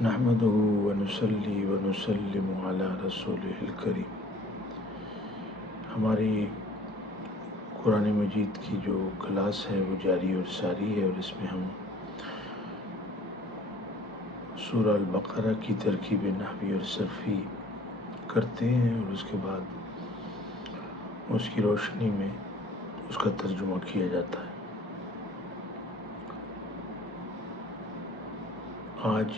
نحمده ونصلي ونسلم علی رسولہ الکریم۔ ہماری قرآن مجید کی جو کلاس ہے وہ جاری اور ساری ہے، اور اس میں ہم سورہ البقرہ کی ترکیب نحوی اور صرفی کرتے ہیں، اور اس کے بعد اس کی روشنی میں اس کا ترجمہ کیا جاتا ہے۔ آج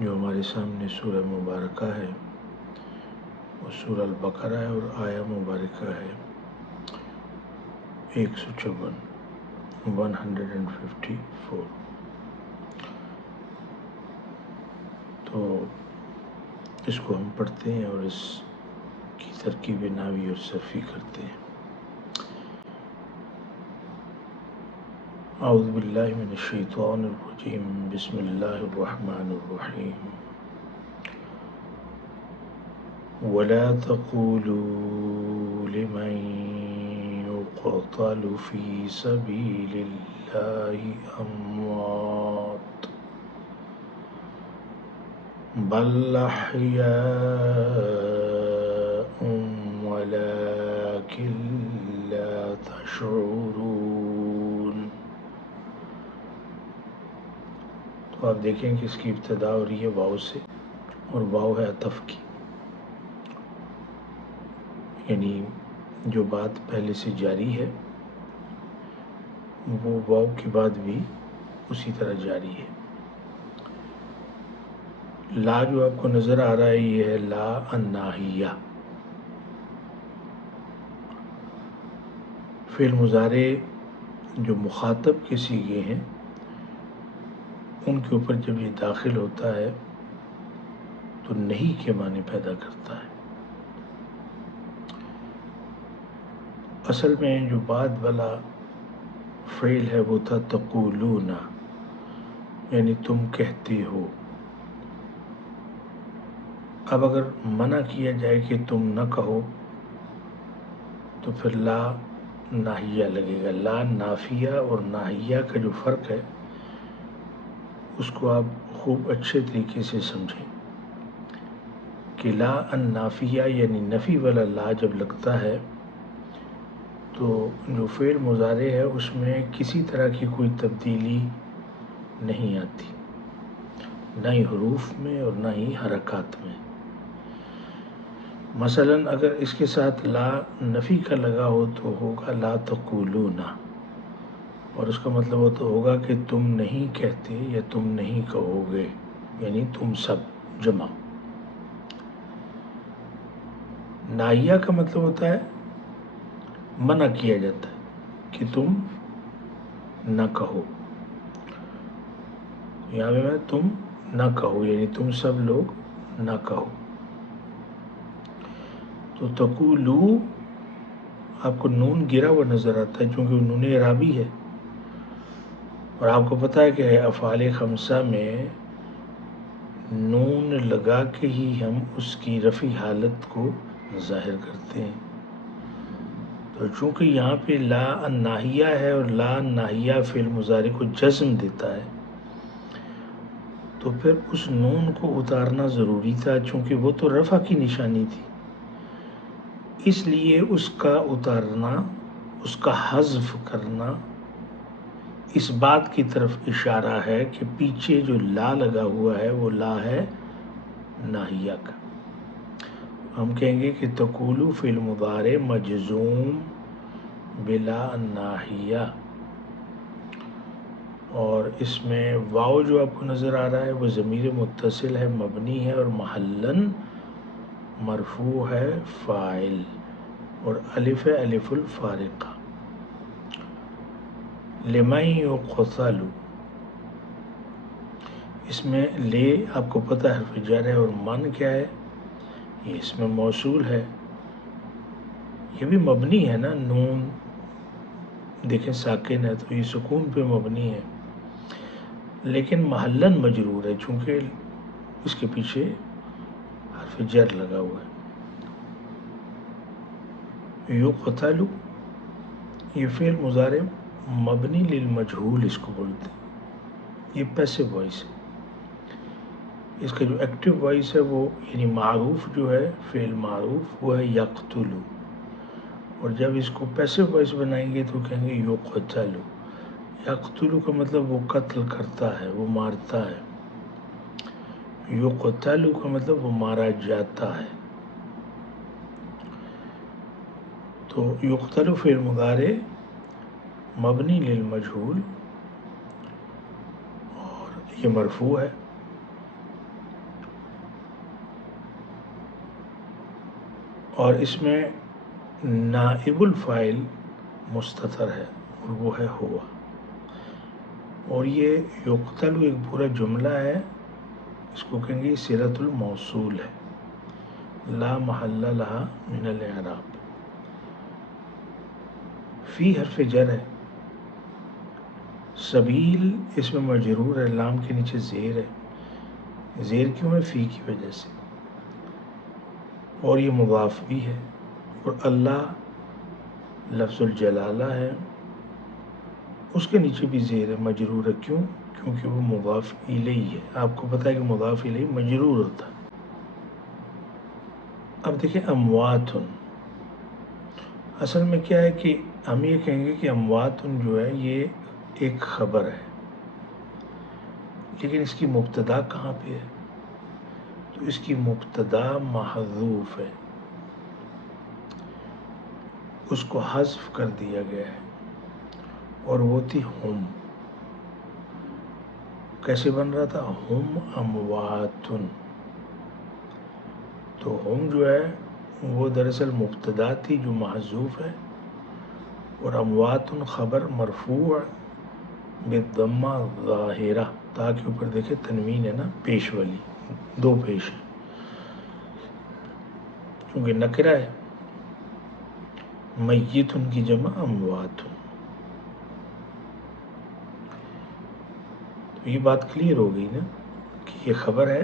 جو ہمارے سامنے سورہ مبارکہ ہے وہ سورہ البقرہ ہے، اور آیہ مبارکہ ہے 154 154۔ تو اس کو ہم پڑھتے ہیں اور اس کی ترکیب نحوی اور صرفی کرتے ہیں۔ اعوذ باللہ من الشیطان الرجیم، بسم اللہ الرحمن الرحیم۔ وَلَا تَقُولُوا لِمَن يُقْتَلُ فِي سَبِيلِ اللَّهِ أَمْوَاتٌ بَلْ أَحْيَاءٌ وَلَكِن لَّا تَشْعُرُونَ۔ تو آپ دیکھیں کہ اس کی ابتدا ہو رہی ہے واو سے، اور واو ہے عطف کی، یعنی جو بات پہلے سے جاری ہے وہ واو کے بعد بھی اسی طرح جاری ہے۔ لا جو آپ کو نظر آ رہا ہے یہ ہے لا الناہیہ۔ فعل مضارع جو مخاطب کے صیغے ہیں ان کے اوپر جب یہ داخل ہوتا ہے تو نہیں کے معنی پیدا کرتا ہے۔ اصل میں جو بعد والا فعل ہے وہ تھا تقولون، یعنی تم کہتے ہو۔ اب اگر منع کیا جائے کہ تم نہ کہو تو پھر لا ناہیہ لگے گا۔ لا نافیہ اور ناہیہ کا جو فرق ہے اس کو آپ خوب اچھے طریقے سے سمجھیں کہ لا النافیہ یعنی نفی والا لا جب لگتا ہے تو جو فعل مضارع ہے اس میں کسی طرح کی کوئی تبدیلی نہیں آتی، نہ ہی حروف میں اور نہ ہی حرکات میں۔ مثلا اگر اس کے ساتھ لا نفی کا لگا ہو تو ہوگا لا تقولون، اور اس کا مطلب ہوگا کہ تم نہیں کہتے یا تم نہیں کہو گے، یعنی تم سب جمع۔ ناہیہ کا مطلب ہوتا ہے منع کیا جاتا ہے کہ تم نہ کہو، یہاں پہ میں تم نہ کہو یعنی تم سب لوگ نہ کہو۔ تو تقولو آپ کو نون گرا ہوا نظر آتا ہے چونکہ وہ نون اعرابی ہے، اور آپ کو پتہ ہے کہ افعال خمسہ میں نون لگا کے ہی ہم اس کی رفعی حالت کو ظاہر کرتے ہیں۔ تو چونکہ یہاں پہ لا الناہیہ ہے اور لا الناہیہ فعل مضارع کو جزم دیتا ہے تو پھر اس نون کو اتارنا ضروری تھا، چونکہ وہ تو رفع کی نشانی تھی، اس لیے اس کا اتارنا، اس کا حذف کرنا اس بات کی طرف اشارہ ہے کہ پیچھے جو لا لگا ہوا ہے وہ لا ہے ناہیہ کا۔ ہم کہیں گے کہ تقولو فعل مضارع مجزوم بلا الناہیہ، اور اس میں واو جو آپ کو نظر آ رہا ہے وہ ضمیر متصل ہے، مبنی ہے، اور محلاً مرفوع ہے فاعل، اور الف ہے الف الفارقہ۔ لمن یقتل، اس میں لے آپ کو پتہ ہے حرف جر ہے، اور من کیا ہے؟ یہ اس میں موصول ہے، یہ بھی مبنی ہے نا، نون دیکھیں ساکن ہے تو یہ سکون پہ مبنی ہے، لیکن محلاً مجرور ہے چونکہ اس کے پیچھے حرف جر لگا ہوا ہے۔ یقتل یہ فعل مضارع مبنی للمجہول اس کو بولتے ہیں، یہ پیسو وائس ہے، اس کا جو ایکٹیو وائس ہے وہ یعنی معروف جو ہے فعل معروف وہ ہے یقتلو، اور جب اس کو پیسو وائس بنائیں گے تو کہیں گے یقتلو۔ یقتلو کا مطلب وہ قتل کرتا ہے، وہ مارتا ہے، یقتلو کا مطلب وہ مارا جاتا ہے۔ تو یقتلو فعل مضارع مبنی للمجہول اور یہ مرفوع ہے، اور اس میں نائب الفاعل مستتر ہے اور وہ ہے ہوا، اور یہ یقتل ایک پورا جملہ ہے، اس کو کہیں گے صلۃ الموصول ہے، لا محل لہا من الاعراب۔ فی حرف جر ہے، سبیل اس میں مجرور ہے، لام کے نیچے زیر ہے، زیر کیوں ہے؟ فی کی وجہ سے، اور یہ مضاف بھی ہے، اور اللہ لفظ الجلالہ ہے، اس کے نیچے بھی زیر ہے، مجرور ہے، کیوں؟ کیونکہ وہ مضاف الیہ ہے، آپ کو پتہ ہے کہ مضاف الیہ مجرور ہوتا ہے۔ اب دیکھیں امواتن، اصل میں کیا ہے کہ ہم یہ کہیں گے کہ امواتن جو ہے یہ ایک خبر ہے، لیکن اس کی مبتدا کہاں پہ ہے؟ تو اس کی مبتدا محذوف ہے، اس کو حذف کر دیا گیا ہے، اور وہ تھی ہم۔ کیسے بن رہا تھا؟ ہم امواتن، تو ہم جو ہے وہ دراصل مبتدا تھی جو محذوف ہے، اور امواتن خبر مرفوع بالضمہ ظاہرہ، تاکہ اوپر دیکھے تنوین ہے نا پیش والی، دو پیش ہے، کیونکہ نکرہ ہے، میتن کی جمع امواتن۔ تو یہ بات کلیئر ہو گئی نا کہ یہ خبر ہے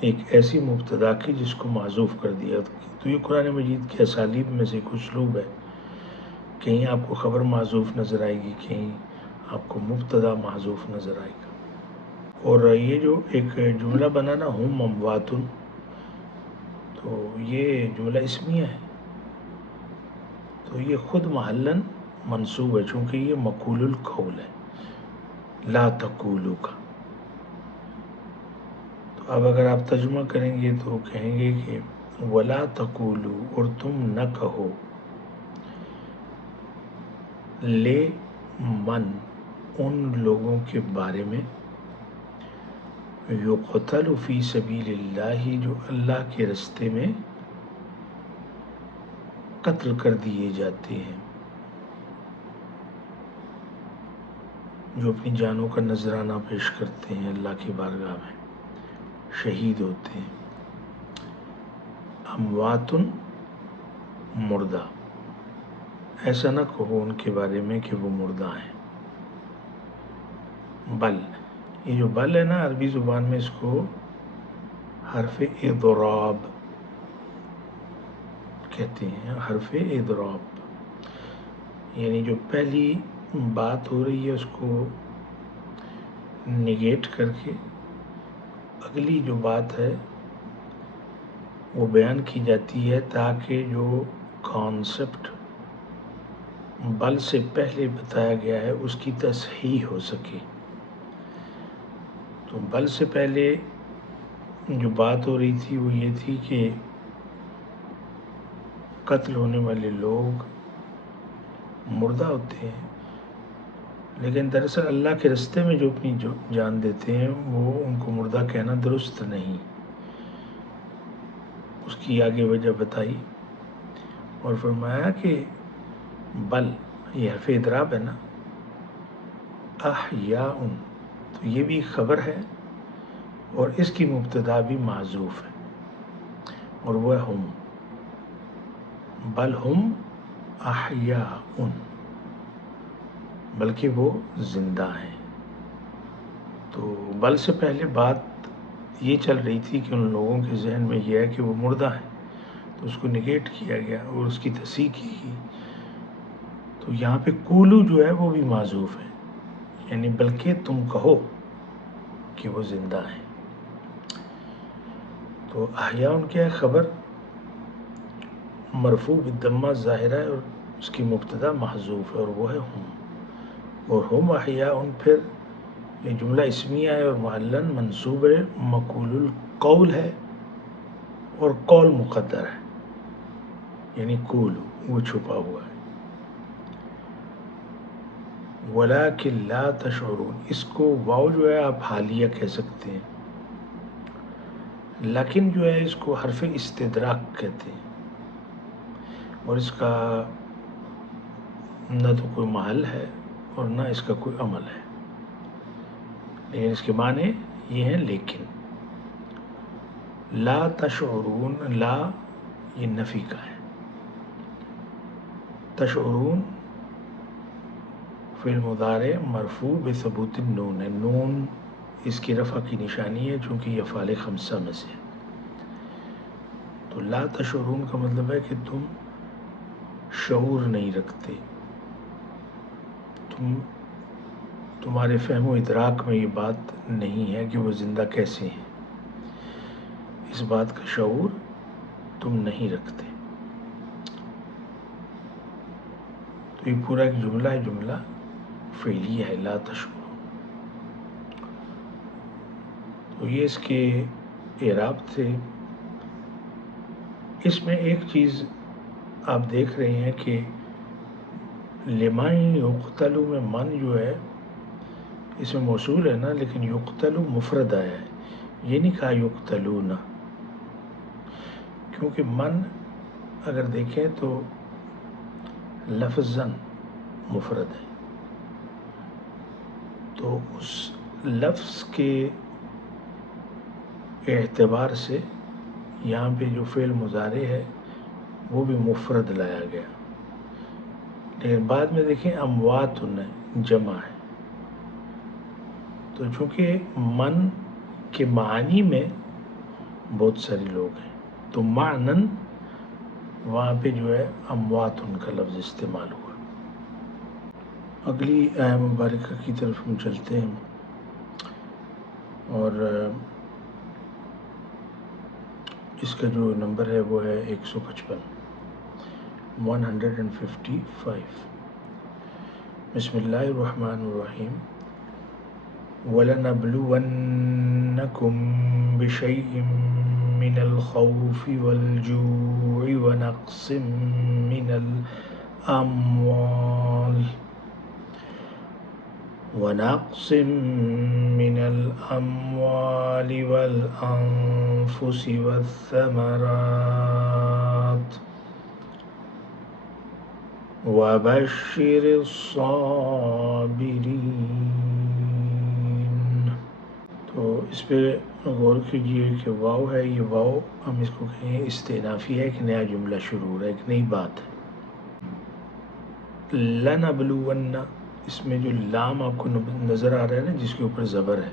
ایک ایسی مبتدا کی جس کو معذوف کر دیا۔ تو یہ قرآن مجید کے اسالیب میں سے ایک اسلوب ہے، کہیں آپ کو خبر معذوف نظر آئے گی، کہیں آپ کو مبتدا محذوف نظر آئے گا۔ اور یہ جو ایک جملہ بنا نا ہم امواتن، تو یہ جملہ اسمیہ ہے، تو یہ خود محلاً منصوب ہے، چونکہ یہ مقول القول ہے، لا تقولو کا۔ تو اب اگر آپ ترجمہ کریں گے تو کہیں گے کہ ولا تقولو، اور تم نہ کہو، لے من، ان لوگوں کے بارے میں، یقتل فی سبیل اللہ، جو اللہ کے رستے میں قتل کر دیے جاتے ہیں، جو اپنی جانوں کا نذرانہ پیش کرتے ہیں اللہ کی بارگاہ میں، شہید ہوتے ہیں۔ امواتن مردہ، ایسا نہ کہو ان کے بارے میں کہ وہ مردہ ہیں۔ بل، یہ جو بل ہے نا عربی زبان میں اس کو حرف اضراب کہتے ہیں، حرف اضراب، یعنی جو پہلی بات ہو رہی ہے اس کو نگیٹ کر کے اگلی جو بات ہے وہ بیان کی جاتی ہے، تاکہ جو کانسیپٹ بل سے پہلے بتایا گیا ہے اس کی تصحیح ہو سکے۔ تو بل سے پہلے جو بات ہو رہی تھی وہ یہ تھی کہ قتل ہونے والے لوگ مردہ ہوتے ہیں، لیکن دراصل اللہ کے رستے میں جو اپنی جان دیتے ہیں وہ ان کو مردہ کہنا درست نہیں۔ اس کی آگے وجہ بتائی اور فرمایا کہ بل، یہ حرف اضراب ہے نا، احیاء، تو یہ بھی خبر ہے اور اس کی مبتدا بھی معذوف ہے، اور وہ ہم، بل ہم احیاء، بلکہ وہ زندہ ہیں۔ تو بل سے پہلے بات یہ چل رہی تھی کہ ان لوگوں کے ذہن میں یہ ہے کہ وہ مردہ ہیں، تو اس کو نگیٹ کیا گیا اور اس کی تصحیح کی گئی۔ تو یہاں پہ کولو جو ہے وہ بھی معذوف ہے، یعنی بلکہ تم کہو کہ وہ زندہ ہیں۔ تو احیاء کیا ہے؟ خبر مرفوع بالضمہ ظاہرہ ہے اور اس کی مبتدا محذوف ہے اور وہ ہے ہم، اور ہم احیاء پھر یہ جملہ اسمیہ ہے اور معلن منصوب ہے، مقول القول ہے اور قول مقدر ہے، یعنی قول وہ چھپا ہوا ہے۔ ولیکن لا تشعرون، اس کو واو جو ہے آپ حالیہ کہہ سکتے ہیں، لیکن جو ہے اس کو حرف استدراک کہتے ہیں، اور اس کا نہ تو کوئی محل ہے اور نہ اس کا کوئی عمل ہے، لیکن اس کے معنی یہ ہیں لیکن۔ لا تشعرون، لا یہ نفی کا ہے، تشعرون فعل مضارع مرفوع بثبوت النون ہے، نون اس کی رفع کی نشانی ہے چونکہ یہ افعال خمسہ میں سے ہے۔ تو لا تشعرون کا مطلب ہے کہ تم شعور نہیں رکھتے، تمہارے فہم و ادراک میں یہ بات نہیں ہے کہ وہ زندہ کیسے ہیں، اس بات کا شعور تم نہیں رکھتے۔ تو یہ پورا ایک جملہ ہے، جملہ فعلیہ ہے، لا تشعرون۔ تو یہ اس کے اعراب تھے۔ اس میں ایک چیز آپ دیکھ رہے ہیں کہ لمن یقتل میں من جو ہے اس میں موصول ہے نا، لیکن یقتل مفرد آیا ہے، یہ نہیں کہا یقتلون، کیونکہ من اگر دیکھیں تو لفظاً مفرد ہے، تو اس لفظ کے اعتبار سے یہاں پہ جو فعل مضارع ہے وہ بھی مفرد لایا گیا، لیکن بعد میں دیکھیں اموات جمع ہے، تو چونکہ من کے معنی میں بہت سارے لوگ ہیں تو معنن وہاں پہ جو ہے اموات کا لفظ استعمال ہوا۔ اگلی آیہ مبارکہ کی طرف ہم چلتے ہیں، اور اس کا جو نمبر ہے وہ ہے 155، 155۔ بسم اللہ الرحمن الرحیم۔ وَلَنَبْلُوَنَّكُمْ بِشَيْءٍ مِّنَ الْخَوْفِ وَالْجُوعِ وَنَقْصٍ مِّنَ الْأَمْوَالِ وَالْأَنفُسِ وَالثَّمَرَاتِ وَبَشِّرِ الصَّابِرِينَ۔ تو اس پہ غور کیجئے کہ واو ہے، یہ واو ہم اس کو کہیں استئنافی ہے، ایک نیا جملہ شروع ہو رہا ہے، ایک نئی بات ہے۔ لَنَبْلُوَنَّ، اس میں جو لام آپ کو نظر آ رہا ہے نا جس کے اوپر زبر ہے،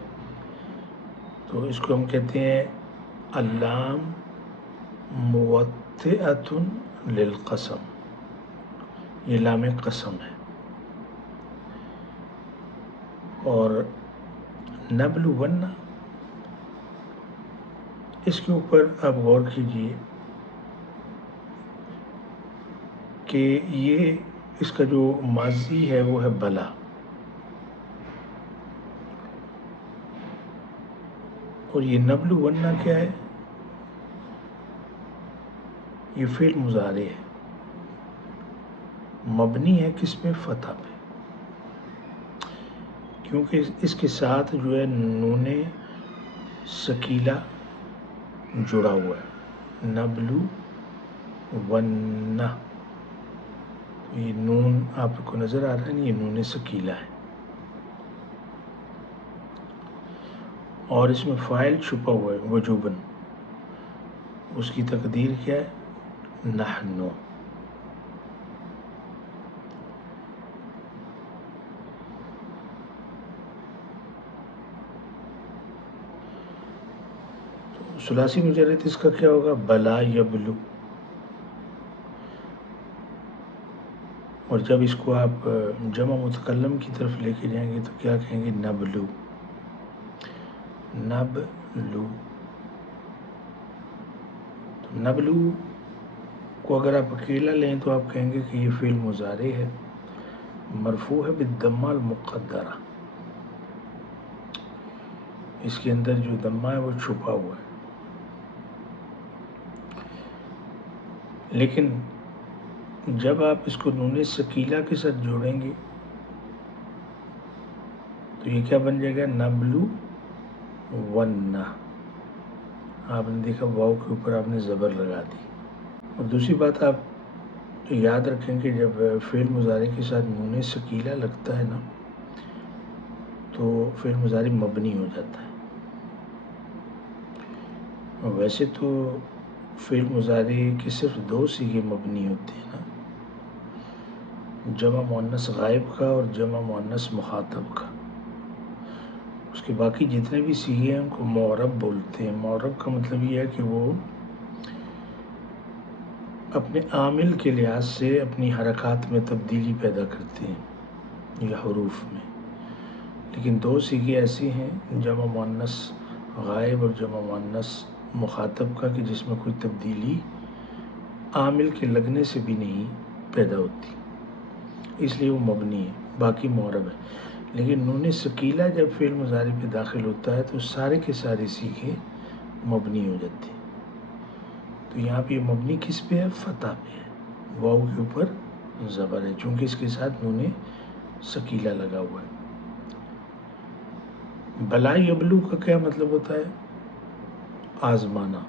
تو اس کو ہم کہتے ہیں اللام موطئۃ للقسم، یہ لام قسم ہے۔ اور نبلون، اس کے اوپر آپ غور کیجئے کہ یہ اس کا جو ماضی ہے وہ ہے بلا، اور یہ نبلون کیا ہے؟ یہ فعل مضارع ہے، مبنی ہے کس پہ؟ فتح پہ، کیونکہ اس کے ساتھ جو ہے نون ثقیلہ جڑا ہوا ہے، نبلو ون، یہ نون آپ کو نظر آ رہا ہے نا، یہ نون ثقیلہ ہے، اور اس میں فاعل چھپا ہوا ہے وجوباً، اس کی تقدیر کیا ہے؟ نحنو۔ ثلاثی مجرد اس کا کیا ہوگا؟ بلا یبلو، اور جب اس کو آپ جمع متکلم کی طرف لے کے جائیں گے تو کیا کہیں گے؟ نبلو، نبلو۔ تو نبلو کو اگر آپ اکیلا لیں تو آپ کہیں گے کہ یہ فعل مضارع ہے، مرفوع ہے بالضمہ المقدرہ، اس کے اندر جو ضمہ ہے وہ چھپا ہوا ہے۔ لیکن جب آپ اس کو نون ثقیلہ کے ساتھ جوڑیں گے تو یہ کیا بن جائے گا؟ نبلو ونہ۔ آپ نے دیکھا واو کے اوپر آپ نے زبر لگا دی۔ اور دوسری بات آپ یاد رکھیں کہ جب فعل مضارع کے ساتھ نون ثقیلہ لگتا ہے نا تو فعل مضارع مبنی ہو جاتا ہے۔ ویسے تو فعل مضارع کے صرف دو صیغے مبنی ہوتے ہیں نا، جمع مؤنث غائب کا اور جمع مؤنث مخاطب کا۔ اس کے باقی جتنے بھی صیغے ہیں ان کو معرب بولتے ہیں۔ معرب کا مطلب یہ ہے کہ وہ اپنے عامل کے لحاظ سے اپنی حرکات میں تبدیلی پیدا کرتے ہیں یا حروف میں۔ لیکن دو صیغے ایسی ہیں، جمع مؤنث غائب اور جمع مؤنث مخاطب کا، کہ جس میں کوئی تبدیلی عامل کے لگنے سے بھی نہیں پیدا ہوتی، اس لیے وہ مبنی ہے، باقی معرب ہے۔ لیکن نون ثقیلہ جب فعل مضارع پہ داخل ہوتا ہے تو سارے کے سارے صیغے مبنی ہو جاتے ہیں۔ تو یہاں پہ یہ مبنی کس پہ ہے؟ فتح پہ ہے، واو کے اوپر زبر ہے، چونکہ اس کے ساتھ نون ثقیلہ لگا ہوا ہے۔ بلا یبلو کا کیا مطلب ہوتا ہے؟ آزمانا۔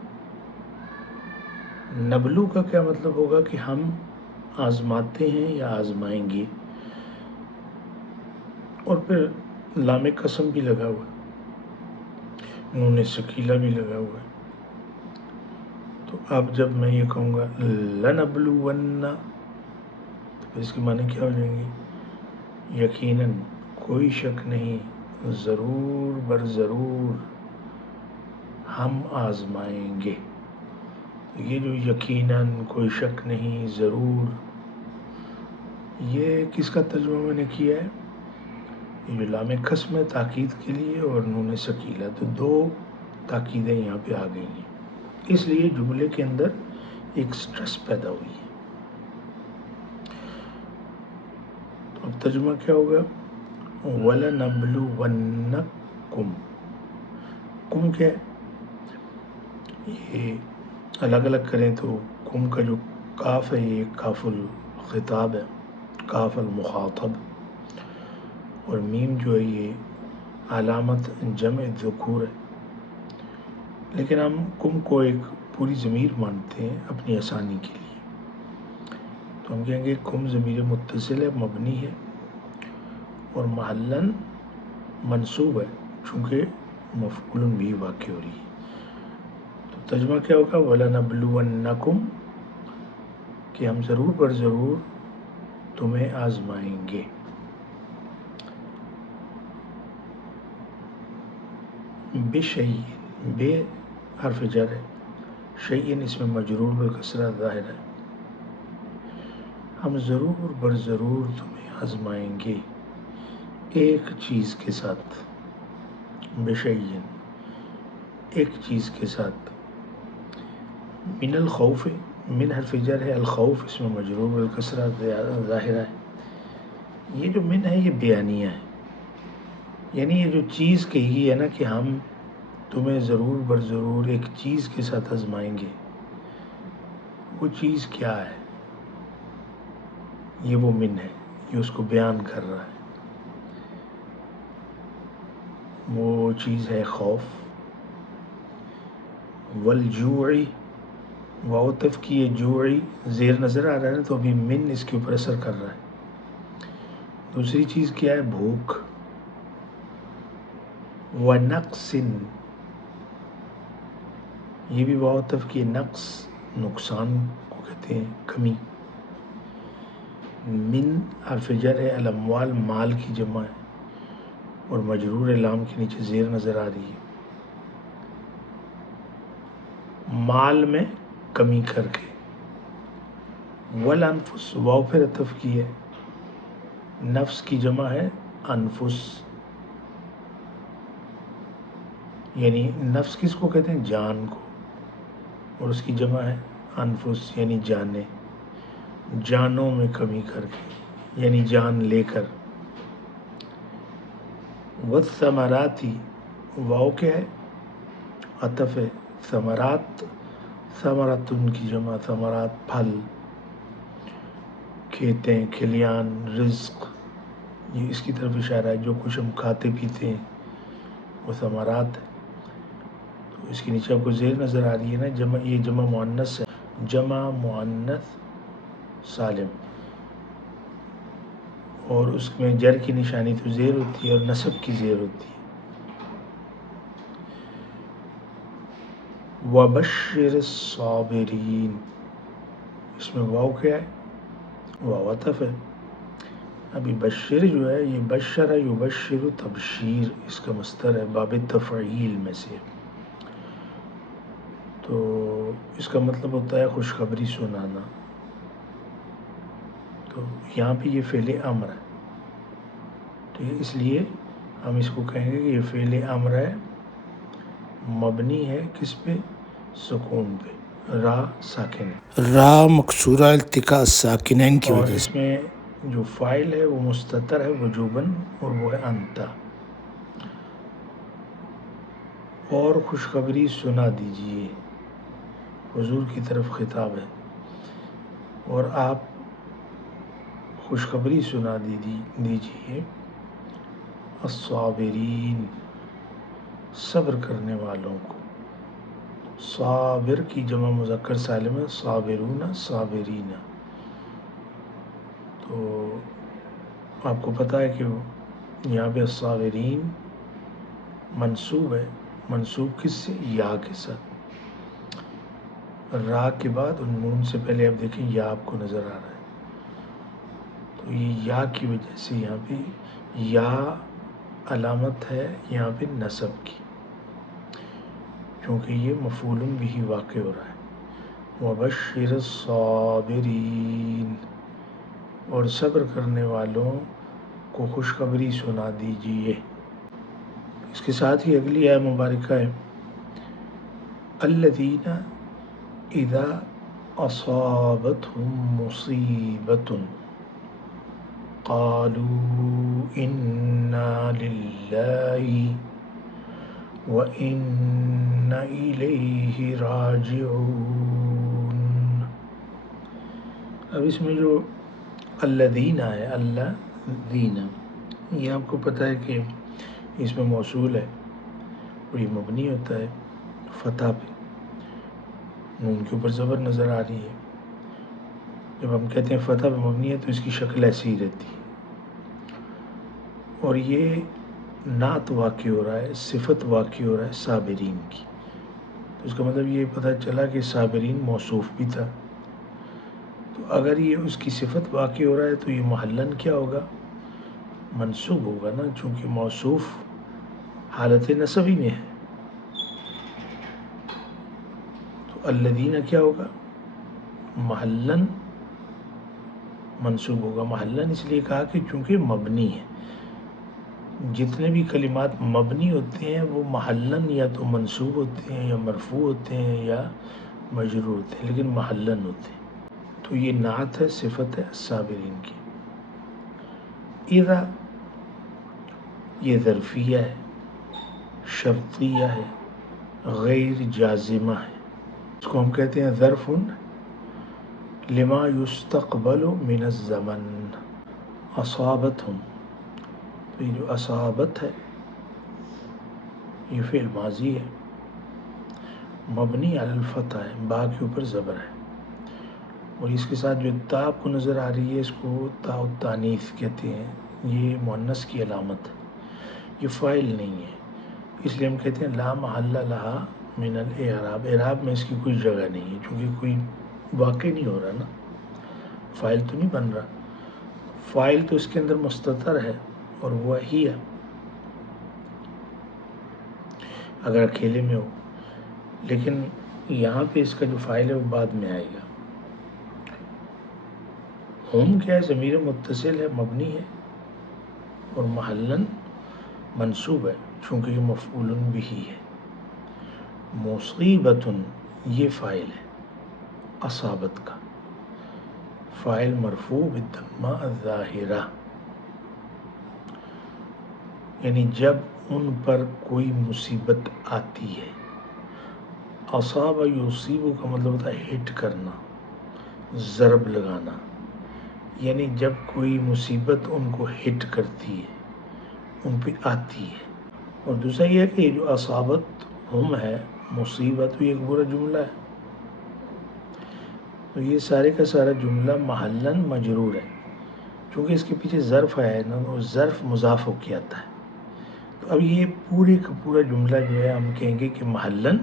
نبلو کا کیا مطلب ہوگا؟ کہ ہم آزماتے ہیں یا آزمائیں گے۔ اور پھر لام قسم بھی لگا ہوا ہے، نون ثقیلہ بھی لگا ہوا ہے۔ تو اب جب میں یہ کہوں گا لنبلون، تو پھر اس کے معنی کیا ہو جائیں گے؟ یقیناً، کوئی شک نہیں، ضرور بر ضرور ہم آزمائیں گے۔ یہ جو یقیناً، کوئی شک نہیں، ضرور، یہ کس کا ترجمہ میں نے کیا ہے؟ یہ جو لام قسم ہے تاکید کے لیے اور نون ثقیلہ، تو دو تاکیدیں یہاں پہ آ گئی ہیں، اس لیے جملے کے اندر ایک سٹریس پیدا ہوئی ہے۔ تو اب ترجمہ کیا ہوگا؟ وَلَنَبْلُوَنَّكُمْ، کم کیا ہے؟ یہ الگ الگ کریں تو کم کا جو کاف ہے یہ کاف الخطاب ہے، کاف المخاطب، اور میم جو ہے یہ علامت جمع ذکور ہے۔ لیکن ہم کم کو ایک پوری ضمیر مانتے ہیں اپنی آسانی کے لیے، تو ہم کہیں گے کم ضمیر متصل ہے، مبنی ہے اور محلاً منصوب ہے، چونکہ مفعول بھی واقع ہو رہی ہے۔ تو ترجمہ کیا ہوگا؟ وَلَنَبْلُوَنَّكُمْ، کہ ہم ضرور پر ضرور تمہیں آزمائیں گے۔ بِشَيْءٍ، بے حرف جر ہے، شیئن اس میں مجرور بالکسرہ ظاہر ہے۔ ہم ضرور بر ضرور تمہیں آزمائیں گے ایک چیز کے ساتھ، بِشَيْءٍ، ایک چیز کے ساتھ۔ من الخوف، من حرف جر ہے، الخوف اس میں مجرور بالکسرہ ظاہر ہے۔ یہ جو من ہے یہ بیانیہ ہے، یعنی یہ جو چیز کہی ہے نا کہ ہم تمہیں ضرور بر ضرور ایک چیز کے ساتھ آزمائیں گے، وہ چیز کیا ہے؟ یہ وہ من ہے، یہ اس کو بیان کر رہا ہے۔ وہ چیز ہے خوف۔ والجوعی، واو تفکیہ جوعی زیر نظر آ رہا ہے نا، تو ابھی من اس کے اوپر اثر کر رہا ہے۔ دوسری چیز کیا ہے؟ بھوک۔ ونقص، یہ بھی واو تفکیہ نقص، نقصان کو کہتے ہیں، کمی۔ من حرف جر ہے، الاموال مال کی جمع ہے اور مجرور لام کے نیچے زیر نظر آ رہی ہے۔ مال میں کمی کر کے۔ والانفس، واو پھر عطف کی ہے، نفس کی جمع ہے انفس، یعنی نفس کس کو کہتے ہیں؟ جان کو، اور اس کی جمع ہے انفس یعنی جانیں، جانوں میں کمی کر کے یعنی جان لے کر. والثمراتی واو کیا ہے؟ عطف ہے. ثمرات ثمرتن کی جمع ثمرات پھل، کھیتیں، کھلیان، رزق، یہ اس کی طرف اشارہ ہے. جو کچھ ہم کھاتے پیتے ہیں وہ ثمرات ہے. تو اس کے نیچے آپ کو زیر نظر آ رہی ہے نا، جمع، یہ جمع مؤنث ہے، جمع مؤنث سالم، اور اس میں جر کی نشانی تو زیر ہوتی ہے اور نصب کی زیر ہوتی ہے. وَبَشِّرِ الصَّابِرِينَ، اس میں واو کیا ہے؟ واو عطف ہے. ابھی بشر جو ہے یہ بشر یبشر تبشیر اس کا مصدر ہے، باب تفعیل میں سے. تو اس کا مطلب ہوتا ہے خوشخبری سنانا. تو یہاں پہ یہ فعل امر ہے، تو اس لیے ہم اس کو کہیں گے کہ یہ فعل امر ہے، مبنی ہے کس پہ؟ سکون پہ. را ساکن ہے، را مکسورہ التقاء ساکنین کی وجہ سے. اور اس میں جو فاعل ہے وہ مستتر ہے وجوباً، اور وہ ہے انت. اور خوشخبری سنا دیجئے، حضور کی طرف خطاب ہے، اور آپ خوشخبری سنا دیجئے الصابرین، صبر کرنے والوں کو. صابر کی جمع مذکر سالم ہے، صابرون صابرین. تو آپ کو پتہ ہے کہ یہاں پہ صابرین منصوب ہے، منصوب کس سے؟ یا کے ساتھ. را کے بعد ان نون سے پہلے آپ دیکھیں یا آپ کو نظر آ رہا ہے، تو یہ یا کی وجہ سے یہاں پہ یا علامت ہے یہاں پہ نصب کی، کیونکہ یہ مفعول بہ واقع ہو رہا ہے. وَبَشِّرِ الصَّابِرِينَ، اور صبر کرنے والوں کو خوشخبری سنا دیجئے. اس کے ساتھ ہی اگلی آیت مبارکہ ہے الذین اذا اصابتهم مصیبۃ قالوا انا للہ وَإِنَّ إِلَيْهِ راجعون. اب اس میں جو الذین ہے، الذین، یہ آپ کو پتہ ہے کہ اس میں موصول ہے اور یہ مبنی ہوتا ہے فتح پہ، نون کے اوپر زبر نظر آ رہی ہے. جب ہم کہتے ہیں فتح پہ مبنی ہے تو اس کی شکل ایسی ہی رہتی ہے. اور یہ نعت واقع ہو رہا ہے، صفت واقع ہو رہا ہے صابرین کی. تو اس کا مطلب یہ پتہ چلا کہ صابرین موصوف بھی تھا. تو اگر یہ اس کی صفت واقع ہو رہا ہے تو یہ محلن کیا ہوگا؟ منصوب ہوگا نا، چونکہ موصوف حالت نصبی میں ہے. تو الذین کیا ہوگا؟ محلن منصوب ہوگا. محلن اس لیے کہا کہ چونکہ مبنی ہے. جتنے بھی کلمات مبنی ہوتے ہیں وہ محلن یا تو منصوب ہوتے ہیں یا مرفوع ہوتے ہیں یا مجرور ہوتے ہیں، لیکن محلن ہوتے ہیں. تو یہ نعت ہے، صفت ہے صابرین کی. اذا یہ ظرفیہ ہے، شرطیہ ہے، غیر جازمہ ہے. اس کو ہم کہتے ہیں ظرف لما یستقبل من الزمن. اصابتہم، تو یہ جو اصابت ہے یہ فعل ماضی ہے، مبنی علی الفتح ہے، با کے اوپر زبر ہے. اور اس کے ساتھ جو تا آپ کو نظر آ رہی ہے اس کو تا التانیث کہتے ہیں. یہ مؤنث کی علامت ہے، یہ فاعل نہیں ہے. اس لیے ہم کہتے ہیں لا محل لہا من الاعراب. اعراب میں اس کی کوئی جگہ نہیں ہے، چونکہ کوئی واقع نہیں ہو رہا نا، فاعل تو نہیں بن رہا. فاعل تو اس کے اندر مستتر ہے اور وہ ہی ہے اگر اکیلے میں ہو، لیکن یہاں پہ اس کا جو فاعل ہے وہ بعد میں آئے گا. ہم کیا ہے؟ ضمیر متصل ہے، مبنی ہے اور محلن منصوب ہے چونکہ یہ مفعول بہ ہے. مصیبۃ یہ فاعل ہے اصابت کا، فاعل مرفوع بالضمہ الظاہرہ، یعنی جب ان پر کوئی مصیبت آتی ہے۔ اصاب یصیب کا مطلب ہوتا ہے ہٹ کرنا، ضرب لگانا، یعنی جب کوئی مصیبت ان کو ہٹ کرتی ہے، ان پہ آتی ہے۔ اور دوسرا یہ ہے کہ یہ جو اصابت ہم ہے، مصیبت بھی ایک پورا جملہ ہے، تو یہ سارے کا سارا جملہ محلاً مجرور ہے، چونکہ اس کے پیچھے ظرف ہے نا، وہ ظرف مضاف ہو کے آتا ہے۔ تو اب یہ پورے کا پورا جملہ جو ہے ہم کہیں گے کہ محلاً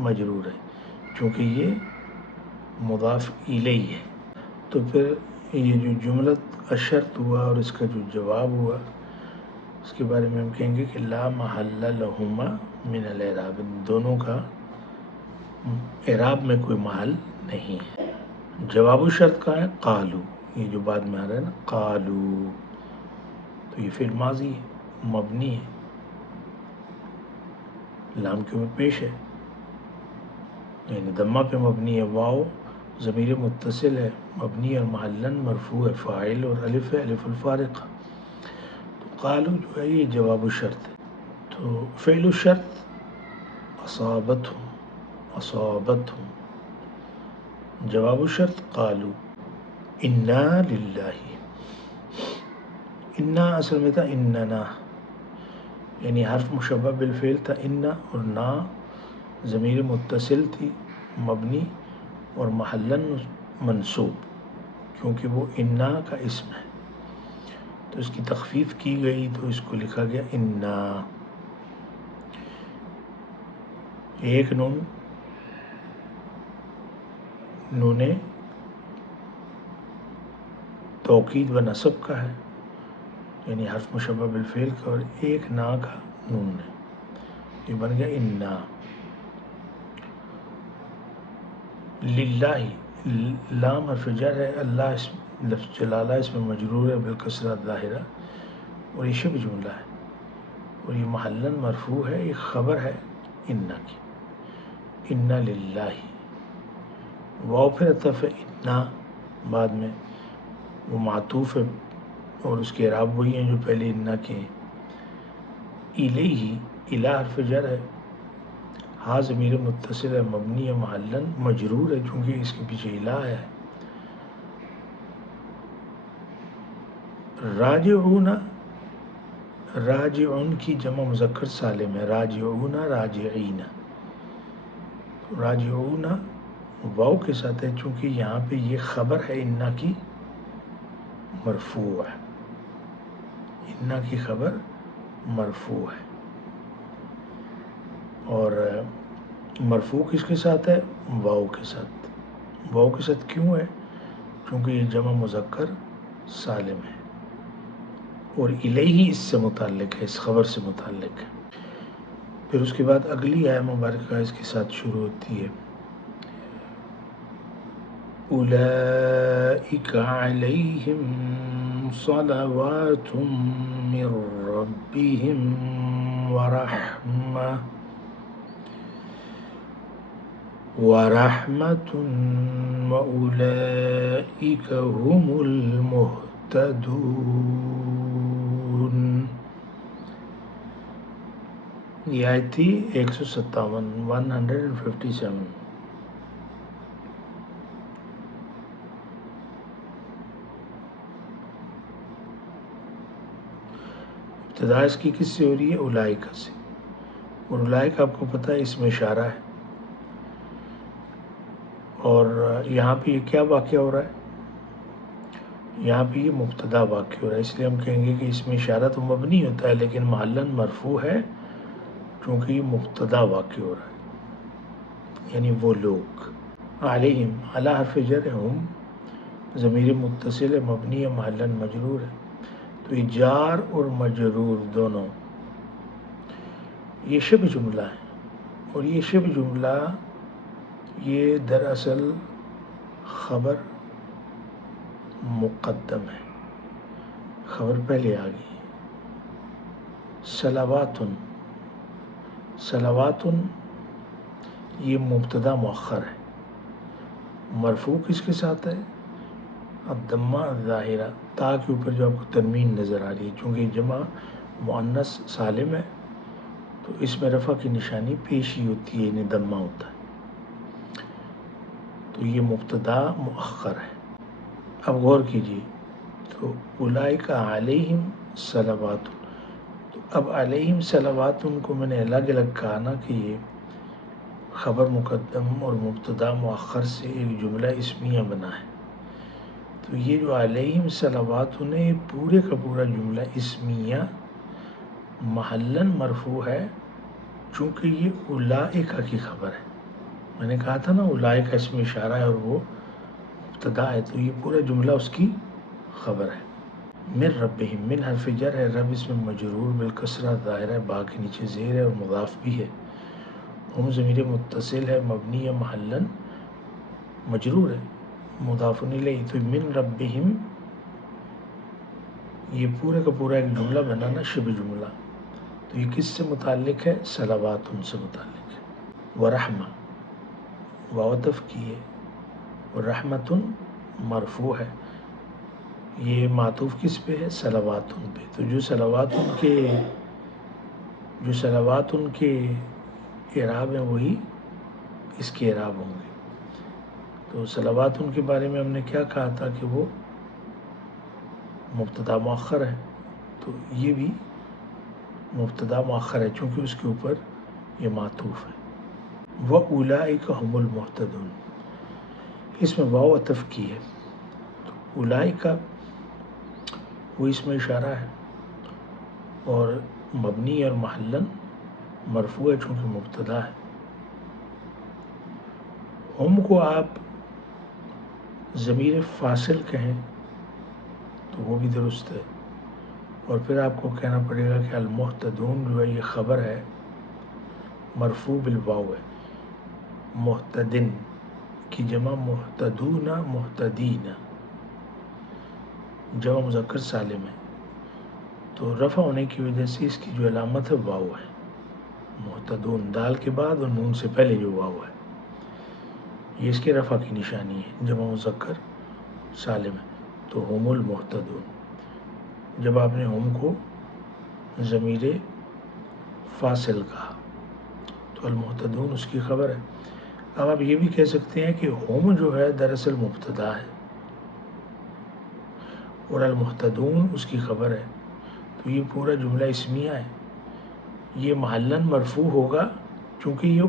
مجرور ہے، چونکہ یہ مضاف الیہ ہے۔ تو پھر یہ جو جملہ شرط ہوا اور اس کا جو جواب ہوا، اس کے بارے میں ہم کہیں گے کہ لا محل لہما من الاعراب، دونوں کا اعراب میں کوئی محل نہیں ہے۔ جواب الشرط کا ہے قالو، یہ جو بعد میں آ رہا ہے نا قالو، تو یہ فعل ماضی ہے، مبنی ہے، لام کے میں پیش ہے، یعنی ضمہ پہ مبنی ہے، واو ضمیر متصل ہے، مبنی اور محلاً مرفوع ہے، فاعل اور الف ہے، الف الفارقہ۔ تو قالو جو ہے یہ جواب الشرط ہے۔ تو فعل الشرط اصابتہم، اصابتہم، جواب الشرط قالو انا للہ، انا اصل میں تھا اننا، یعنی حرف مشبہ بالفعل تھا انا، اور نا ضمیر متصل تھی، مبنی اور محلاً منصوب، کیونکہ وہ انا کا اسم ہے، تو اس کی تخفیف کی گئی تو اس کو لکھا گیا انا۔ ایک نون، نون توکید و نصب کا ہے، یعنی حرف مشبہ بالفعل کا، اور ایک نا کا نون ہے، یہ بن گیا انا للہ۔ لام حرف جر ہے، اللہ اسم لفظ جلالہ اس میں مجرور ہے بالکسرہ ظاہرہ، اور یہ شبہ جملہ ہے، اور یہ محلاً مرفوع ہے، یہ خبر ہے انا کی، انا للہ، واو پھر عطف ہے انا بعد میں، وہ معطوف ہے اور اس کے اعراب وہی ہیں جو پہلے انا کے ہیں۔ الیہ، الہ حرف جر ہے، ہاں ضمیر متصل ہے، مبنی ہے، محلاً مجرور ہے چونکہ اس کے پیچھے الہ ہے۔ راجعون، راجعون کی جمع مذکر سالم ہے، راجعون راجعین، راجعون واو کے ساتھ ہے، چونکہ یہاں پہ یہ خبر ہے انا کی مرفوع ہے، انا کی خبر مرفوع ہے، اور مرفوع کس کے ساتھ ہے؟ واو کے ساتھ۔ واو کے ساتھ کیوں ہے؟ چونکہ یہ جمع مذکر سالم ہے، اور الیہ اس سے متعلق ہے، اس خبر سے متعلق ہے۔ پھر اس کے بعد اگلی آیہ مبارکہ اس کے ساتھ شروع ہوتی ہے، اولئک علیہم صلوات من ربہم ورحمہ وَرَحْمَةٌ وَأُولَئِكَ هُمُ الْمُهْتَدُونَ۔ یہ آیت تھی 157، 157۔ ابتدا اس کی کس سے ہو رہی ہے؟ اولئک سے، اور اولئک آپ کو پتہ ہے اس میں اشارہ ہے، اور یہاں پہ یہ کیا واقعہ ہو رہا ہے؟ یہاں پہ یہ مبتدا واقع ہو رہا ہے، اس لیے ہم کہیں گے کہ اس میں اشارہ تو مبنی ہوتا ہے لیکن محلاً مرفوع ہے، چونکہ یہ مبتدا واقع ہو رہا ہے، یعنی وہ لوگ۔ علیہم، علی حرف جر ہم ضمیر متصل ہے، مبنی ہے، محلاً مجرور ہے، تو یہ جار اور مجرور دونوں یہ شبہ جملہ ہے، اور یہ شبہ جملہ یہ دراصل خبر مقدم ہے، خبر پہلے آ گئی، صلواتن، صلواتن یہ مبتدا مؤخر ہے، مرفوع کس کے ساتھ ہے؟ الضمہ الظاہرہ، تا کے اوپر جو آپ کو تنوین نظر آ رہی ہے، چونکہ جمع مؤنث سالم ہے تو اس میں رفع کی نشانی پیشی ہوتی ہے، یعنی ضمہ ہوتا ہے، تو یہ مبتدا مؤخر ہے۔ اب غور کیجیے، تو اولئک علیہم صلوات، تو اب علیہم صلوات کو میں نے الگ الگ کہا نا کہ یہ خبر مقدم اور مبتدا مؤخر سے ایک جملہ اسمیہ بنا ہے، تو یہ جو علیہم صلوات نے پورے کا پورا جملہ اسمیہ محلاً مرفوع ہے، چونکہ یہ اولئک کی خبر ہے۔ میں نے کہا تھا نا اولئک اسم اشارہ ہے اور وہ مبتدا ہے، تو یہ پورا جملہ اس کی خبر ہے۔ من ربہم، من حرف جر ہے، رب اس میں مجرور بالکسرہ ظاہر ہے، با کے نیچے زیر ہے اور مضاف بھی ہے، ہم ضمیر متصل ہے، مبنی ہے، محلاً مجرور ہے، مضاف الیہ، تو من ربہم یہ پورے کا پورا ایک جملہ بنانا شبہ جملہ، تو یہ کس سے متعلق ہے؟ صلوات سے متعلق ہے۔ ورحمہ واو کی ہے، ورحمۃ مرفوع ہے، یہ معطوف کس پہ ہے؟ صلوات پہ، تو جو صلوات کے اعراب ہیں وہی اس کے اعراب ہوں گے۔ تو صلوات کے بارے میں ہم نے کیا کہا تھا کہ وہ مبتدا مؤخر ہے، تو یہ بھی مبتدا مؤخر ہے چونکہ اس کے اوپر یہ معطوف ہے۔ وَأُولَئِكَ هُمُ الْمُهْتَدُونَ، اس میں واو عطف کی ہے، تو اولئک وہ اس میں اشارہ ہے اور مبنی اور محلاً مرفوع ہے چونکہ مبتدا ہے۔ ہم کو آپ ضمیر فاصل کہیں تو وہ بھی درست ہے، اور پھر آپ کو کہنا پڑے گا کہ المہتدون جو ہے یہ خبر ہے، مرفوع بالواو ہے، مہتدن کی جمع مہتدون مہتدین، جمع مذکر سالم ہے، تو رفع ہونے کی وجہ سے اس کی جو علامت ہے واو ہے، مہتدون دال کے بعد اور نون سے پہلے جو واو ہے یہ اس کے رفع کی نشانی ہے، جمع مذکر سالم ہے، تو ہم المہتدون، جب آپ نے ہم کو ضمیر فاصل کہا تو المہتدون اس کی خبر ہے۔ اب آپ یہ بھی کہہ سکتے ہیں کہ ہم جو ہے دراصل مبتدا ہے اور المہتدون اس کی خبر ہے، تو یہ پورا جملہ اسمیہ ہے، یہ محلاً مرفوع ہوگا چونکہ یہ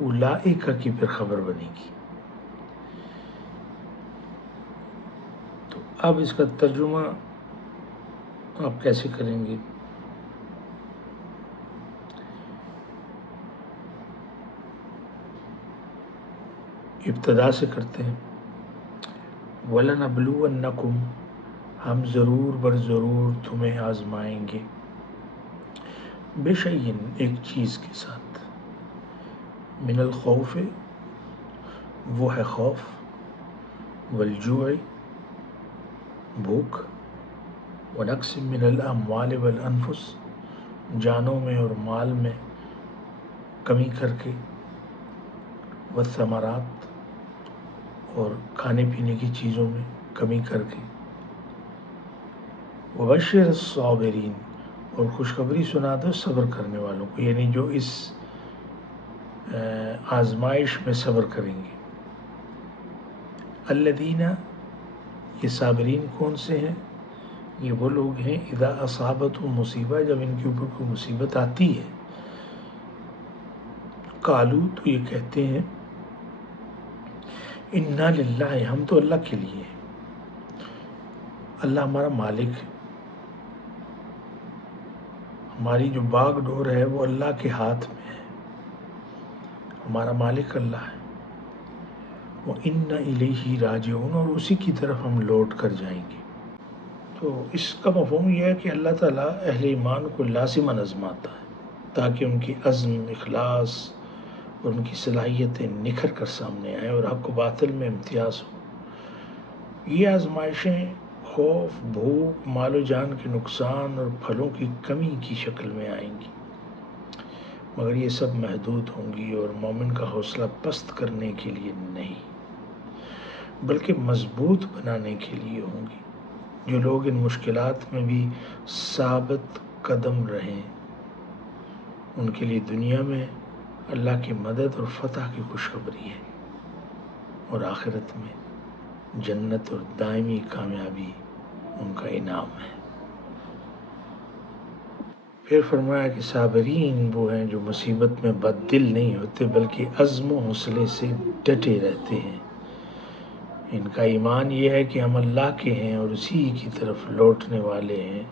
اولئک کی پھر خبر بنے گی۔ تو اب اس کا ترجمہ آپ کیسے کریں گے؟ ابتدا سے کرتے ہیں، وَلَنَبْلُوَنَّكُمْ، ہم ضرور بر ضرور تمہیں آزمائیں گے، بِشَیْءٍ ایک چیز کے ساتھ، من الخوف وہ ہے خوف، والجوع بھوک، ونقص من الاموال والانفس جانوں میں اور مال میں کمی کر کے، والثمرات اور کھانے پینے کی چیزوں میں کمی کر کے، وبشر الصابرین اور خوشخبری سنا دو صبر کرنے والوں کو، یعنی جو اس آزمائش میں صبر کریں گے۔ الذین، یہ صابرین کون سے ہیں؟ یہ وہ لوگ ہیں اذا اصابتہم مصیبہ، جب ان کے اوپر کوئی مصیبت آتی ہے، قالوا تو یہ کہتے ہیں انا للہ، ہم تو اللہ کے لیے ہیں، اللہ ہمارا مالک ہے، ہماری جو باغ ڈور ہے وہ اللہ کے ہاتھ میں ہے، ہمارا مالک اللہ ہے، وَإِنَّ إِلَيْهِ راجعون، اور اسی کی طرف ہم لوٹ کر جائیں گے۔ تو اس کا مفہوم یہ ہے کہ اللہ تعالیٰ اہل ایمان کو لازماً آزماتا ہے تاکہ ان کی عزم، اخلاص اور ان کی صلاحیتیں نکھر کر سامنے آئیں اور حق و باطل میں امتیاز ہو۔ یہ آزمائشیں خوف، بھوک، مال و جان کے نقصان اور پھلوں کی کمی کی شکل میں آئیں گی۔ مگر یہ سب محدود ہوں گی اور مومن کا حوصلہ پست کرنے کے لیے نہیں بلکہ مضبوط بنانے کے لیے ہوں گی۔ جو لوگ ان مشکلات میں بھی ثابت قدم رہیں ان کے لیے دنیا میں اللہ کی مدد اور فتح کی خوشخبری ہے اور آخرت میں جنت اور دائمی کامیابی ان کا انعام ہے۔ پھر فرمایا کہ صابرین وہ ہیں جو مصیبت میں بد دل نہیں ہوتے بلکہ عزم و حوصلے سے ڈٹے رہتے ہیں۔ ان کا ایمان یہ ہے کہ ہم اللہ کے ہیں اور اسی کی طرف لوٹنے والے ہیں۔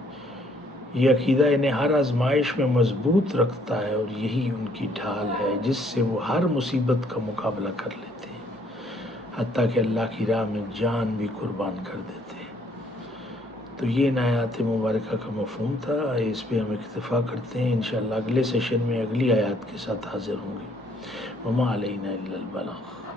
یہ عقیدہ انہیں ہر آزمائش میں مضبوط رکھتا ہے اور یہی ان کی ڈھال ہے جس سے وہ ہر مصیبت کا مقابلہ کر لیتے ہیں، حتیٰ کہ اللہ کی راہ میں جان بھی قربان کر دیتے ہیں۔ تو یہ ان آیات مبارکہ کا مفہوم تھا، اس پہ ہم اکتفا کرتے ہیں۔ انشاءاللہ اگلے سیشن میں اگلی آیات کے ساتھ حاضر ہوں گے۔ وما علینا الا البلاغ۔